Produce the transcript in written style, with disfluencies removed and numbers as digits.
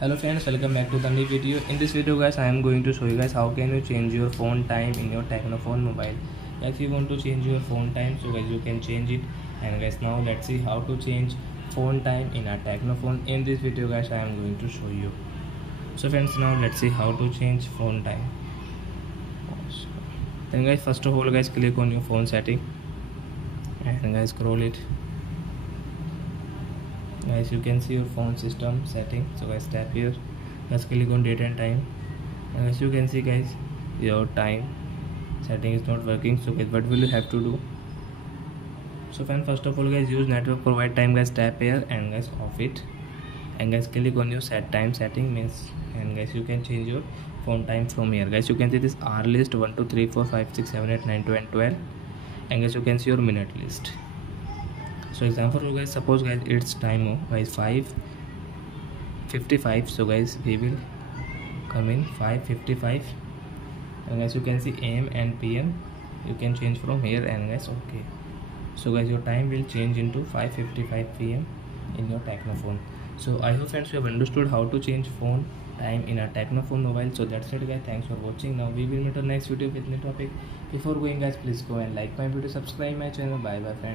Hello friends, welcome back to the new video. In this video guys, I am going to show you guys how can you change your phone time in your Tecno phone mobile. If you want to change your phone time, so guys you can change it. And guys, now let's see how to change phone time in a Tecno phone. In this video guys, I am going to show you. So friends, now let's see how to change phone time. Then guys, first of all guys, click on your phone setting and guys scroll it. Guys, you can see your phone system setting. So guys, tap here, just click on date and time, and as you can see guys, your time setting is not working. So guys, what will you have to do? So friend, first of all guys, use network provide time. Guys, tap here and guys off it, and guys click on your set time setting means, and guys you can change your phone time from here. Guys, you can see this hour list 1 2 3 4 5 6 7 8 9 10 12, and guys you can see your minute list. So example guys, suppose guys it's time guys 5:55. so guys we will come in 5:55, and guys you can see AM and PM you can change from here, and guys okay. So guys, your time will change into 5:55 PM in your Tecno phone. So I hope friends you have understood how to change phone time in a Tecno phone mobile. So that's it guys, thanks for watching. Now we will meet on next video with new topic. Before going guys, please go and like my video, subscribe my channel. Bye bye friends.